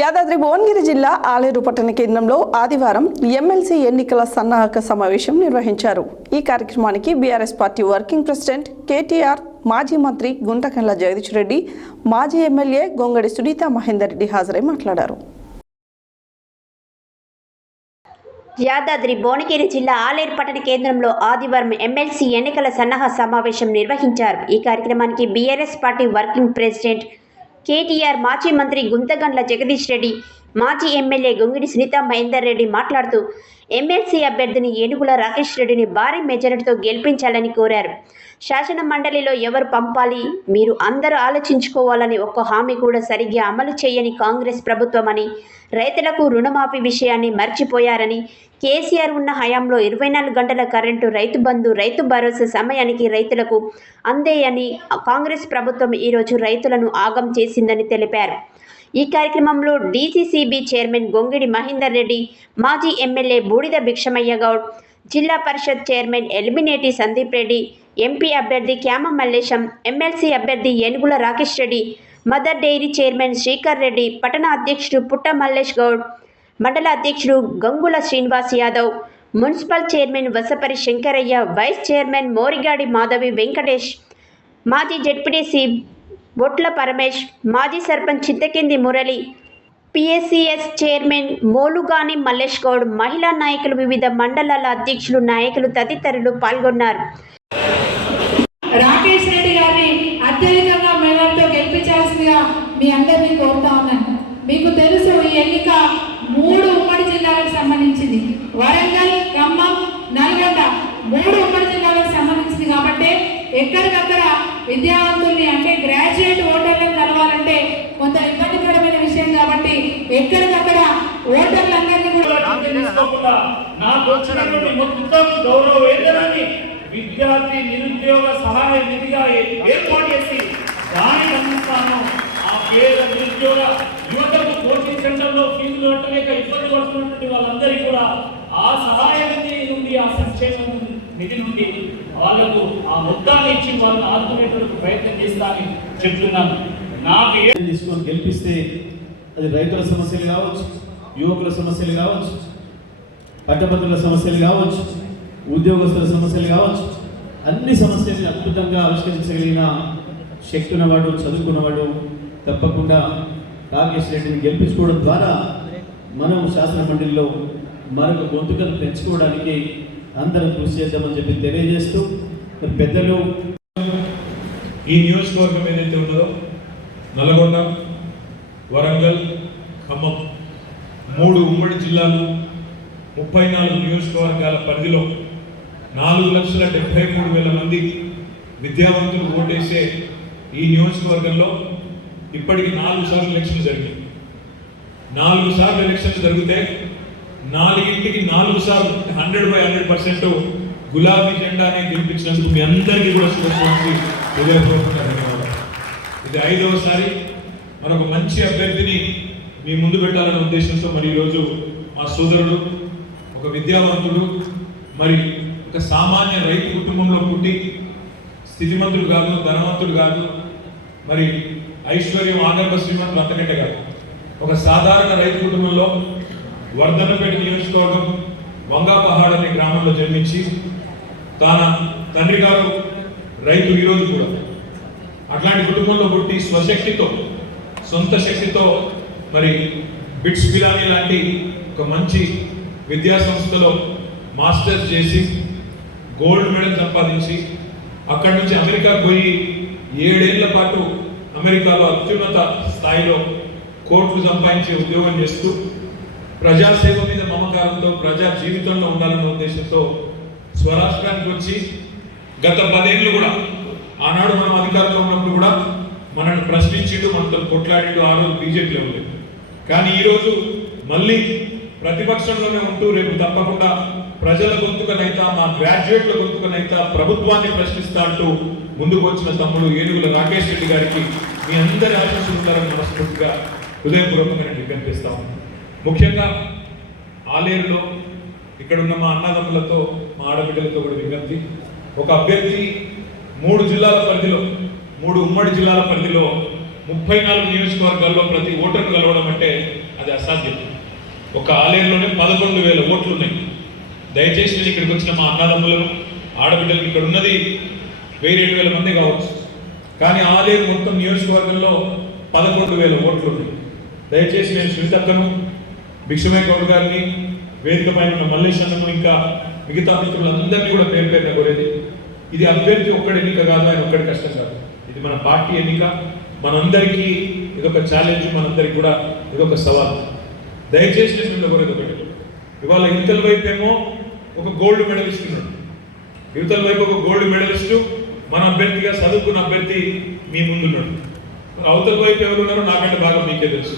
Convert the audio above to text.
యాదాద్రి భువనగిరి జిల్లా ఆలేరు పట్టణ కేంద్రంలో ఆదివారం ఎమ్మెల్సీ ఎన్నికల సన్నాహక సమావేశం నిర్వహించారు. ఈ కార్యక్రమానికి BRS party working president KTR మాజీ మంత్రి గుంటకండ్ల జగదీష్ రెడ్డి మాజీ ఎమ్మెల్యే గొంగడి సునీత మహేందర్ రెడ్డి హాజరై మాట్లాడారు. యాదాద్రి భువనగిరి జిల్లా ఆలేరు పట్టణ కేంద్రంలో ఆదివారం ఎమ్మెల్సీ ఎన్నికల సన్నాహ సమావేశం నిర్వహించారు. ఈ కార్యక్రమానికి BRS party working president KTR మాజీ మంత్రి గుంతగండ్ల జగదీష్ రెడ్డి మాజీ ఎమ్మెల్యే గొంగిడి సునీత మహేందర్ రెడ్డి మాట్లాడుతూ ఎమ్మెల్సీ అభ్యర్థిని ఏనుగుల రాకేష్ రెడ్డిని భారీ మెజారిటీతో గెలిపించాలని కోరారు. శాసన మండలిలో ఎవరు పంపాలి? మీరు అందరూ ఆలోచించుకోవాలని ఒక్క హామీ కూడా సరిగ్గా అమలు చేయని కాంగ్రెస్ ప్రభుత్వం అని రైతులకు రుణమాఫీ విషయాన్ని మర్చిపోయారని కేసీఆర్ ఉన్న హయాంలో ఇరవై నాలుగు గంటల కరెంటు రైతు బంధు రైతు భరోసా సమయానికి రైతులకు అందేయని కాంగ్రెస్ ప్రభుత్వం ఈరోజు రైతులను ఆగం చేసిందని తెలిపారు. ఈ కార్యక్రమంలో డీసీసీబీ చైర్మన్ గొంగిడి మహేందర్ రెడ్డి మాజీ MLA Budida Bhikshamaiah Goud Zilla Parishad chairman Elimineti Sandeep Reddy MP అభ్యర్థి క్యామ మల్లేశం ఎమ్మెల్సీ అభ్యర్థి Enugula Rakesh Reddy mother dairy chairman Srikar Reddy పట్టణ అధ్యక్షుడు పుట్ట మల్లేష్ గౌడ్ మండల అధ్యక్షుడు Gangula Srinivas Yadav municipal chairman Vasapari Shankaraiah vice chairman Morigadi Madhavi Venkatesh మాజీ ZPTC Botla Paramesh మాజీ sarpanch Chinthakindi Murali PSCS chairman Moluguni Mallesh Goud మహిళా నాయకులు వివిధ మండలాల అధ్యక్షులు నాయకులు తదితరులు పాల్గొన్నారు. రాకేష్ రెడ్డి గారిని అత్యధికంగా మెజార్టీతో గెలిపించాల్సిందిగా మీ అందరినీ కోరుతా ఉన్నాను. మీకు తెలుసు ఈ ఎన్నిక మూడు ఉమ్మడి జిల్లాలకు సంబంధించింది. వరంగల్ ఖమ్మం నల్గొండ మూడు ఉమ్మడి జిల్లాలకు సంబంధించింది కాబట్టి ఎక్కడికక్కడ విద్యావంతుల్ని అంటే గ్రాడ్యుయేట్ ఓటర్లను కలవాలంటే కొంత ఇబ్బందికరమైన విషయం కాబట్టి ఎక్కడికక్కడ ఓటర్లందరినీ కూడా నాకు వచ్చినటువంటి మొత్తం గౌరవ వేతనాన్ని విద్యార్థి నిరుద్యోగ సహాయ నిధిగా ఏర్పాటు చేసి దానికి అందిస్తాను ఆ పేద నిరుద్యోగ యువతకు కోచింగ్ సెంటర్లో ఫీజులు కట్టలేక ఇబ్బంది పడుతున్నటువంటి వాళ్ళందరికీ కూడా ఆ సహాయ నిధి నుండి ఆ సంక్షేమ నిధి నుండి వాళ్ళకు ఆ మొత్తాన్ని ఇచ్చి వాళ్ళని ఆదుకునేటువంటి ప్రయత్నం చేస్తానని చెప్తున్నాను నాకు ఏ తీసుకొని గెలిపిస్తే అది రైతుల సమస్యలు కావచ్చు యువకుల సమస్యలు కావచ్చు పట్టభద్రుల సమస్యలు కావచ్చు ఉద్యోగస్తుల సమస్యలు కావచ్చు అన్ని సమస్యల్ని అద్భుతంగా ఆవిష్కరించగలిగిన శక్తి ఉన్నవాడు చదువుకున్నవాడు తప్పకుండా రాకేష్ రెడ్డిని గెలిపించుకోవడం ద్వారా మనం శాసన మండలిలో మరొక గొంతుకను పెంచుకోవడానికి అందరం కృషి చేద్దామని చెప్పి తెలియజేస్తూ పెద్దలు ఈ నియోజకవర్గం ఏదైతే ఉన్నదో నల్గొండ వరంగల్ ఖమ్మం మూడు ఉమ్మడి జిల్లాలు ముప్పై నాలుగు నియోజకవర్గాల పరిధిలో నాలుగు లక్షల డెబ్బై మూడు వేల మంది విద్యావంతులు ఓటేసే ఈ నియోజకవర్గంలో ఇప్పటికి నాలుగు సార్లు ఎలక్షన్లు జరిగాయి. నాలుగు సార్లు ఎలక్షన్లు జరిగితే నాలుగింటికి నాలుగు సార్లు హండ్రెడ్ బై హండ్రెడ్ పర్సెంట్ గులాబీ జెండానే గెలిపించినందుకు మీ అందరికీ కూడా శుభాకాంక్షలు హృదయపూర్వకంగా ధన్యవాదాలు. ఇది ఐదవసారి మరొక మంచి అభ్యర్థిని మీ ముందు పెట్టాలనే ఉద్దేశంతో మరి ఈరోజు మా సోదరుడు ఒక విద్యావంతుడు మరి ఒక సామాన్య రైతు కుటుంబంలో పుట్టి స్థితిమంతుడు కాదు ధనవంతుడు కాదు మరి ఐశ్వర్యం ఆగర్భ శ్రీమంతుడు అంతకంటే కాదు. ఒక సాధారణ రైతు కుటుంబంలో వర్ధనపేట నియోజకవర్గం వంగాపహాడ్ అనే గ్రామంలో జన్మించి తన తండ్రి గారు రైతు ఈరోజు కూడా. అట్లాంటి కుటుంబంలో పుట్టి స్వశక్తితో సొంత శక్తితో మరి బిట్స్ బిలానీ లాంటి ఒక మంచి విద్యా సంస్థలో మాస్టర్స్ చేసి గోల్డ్ మెడల్ సంపాదించి అక్కడి నుంచి అమెరికా పోయి ఏడేళ్ళ పాటు అమెరికాలో అత్యున్నత స్థాయిలో కోట్లు సంపాదించే ఉద్యోగం చేస్తూ ప్రజాసేవ మీద మమకారంతో ప్రజా జీవితంలో ఉండాలన్న ఉద్దేశంతో స్వరాష్ట్రానికి వచ్చి గత పదేళ్ళు కూడా ఆనాడు మనం అధికారంలో ఉన్నప్పుడు కూడా మనల్ని ప్రశ్నించిండు మనతో కొట్లాడిండు ఆ రోజు బీజేపీలో ఉంది కానీ ఈరోజు మళ్ళీ ప్రతిపక్షంలోనే ఉంటూ రేపు తప్పకుండా ప్రజల గొంతుకనైతా మా గ్రాడ్యుయేట్ల గొంతుకనైతా ప్రభుత్వాన్ని ప్రశ్నిస్తా అంటూ ముందుకు వచ్చిన తమ్ముడు ఏనుగుల రాకేష్ రెడ్డి గారికి మీ అందరి ఆశీస్సులు ఉంటారని మనస్ఫూర్తిగా హృదయపూర్వకంగా నేను విజ్ఞప్తిస్తాం ముఖ్యంగా ఆలేరులో ఇక్కడ ఉన్న మా అన్నదమ్ములతో మా ఆడబిడ్డలతో కూడా విజ్ఞప్తి. ఒక అభ్యర్థి మూడు జిల్లాల పరిధిలో మూడు ఉమ్మడి జిల్లాల పరిధిలో ముప్పై నాలుగు నియోజకవర్గాల్లో ప్రతి ఓటర్ను కలవడం అంటే అది అసాధ్యం. ఒక ఆలయంలోనే పదకొండు వేల ఓట్లు ఉన్నాయి. దయచేసి నేను ఇక్కడికి వచ్చిన మా అన్నదమ్ములను ఆడబిడ్డలు ఇక్కడ ఉన్నది వెయ్యి రెండు వేల మంది కావచ్చు. కానీ ఆలేరు మొత్తం నియోజకవర్గంలో పదకొండు వేల ఓట్లు ఉన్నాయి. దయచేసి నేను సునీతక్కను భిక్షమే గౌడ్ గారిని వేదిక పైన ఉన్న మల్లేష్ ఇంకా మిగతా మిత్రులందరినీ కూడా పేరు పేరున కోరేది. ఇది అభ్యర్థి ఒక్కడి ఎన్నిక కాదు ఆయన ఒక్కడి కష్టం కాదు. ఇది మన పార్టీ ఎన్నిక. మనందరికీ ఇదొక ఛాలెంజ్ మనందరికి కూడా ఇదొక సవాల్. దయచేసి నేను కోరేది ఒకటి ఇవాళ యువతల వైపు ఏమో ఒక గోల్డ్ మెడలిస్ట్ ఉన్నాడు. యువతల వైపు ఒక గోల్డ్ మెడలిస్టు మన అభ్యర్థిగా చదువుకున్న అభ్యర్థి మీ ముందున్నాడు. అవతల వైపు ఎవరు ఉన్నారో నాకంటే బాగా మీకే తెలుసు.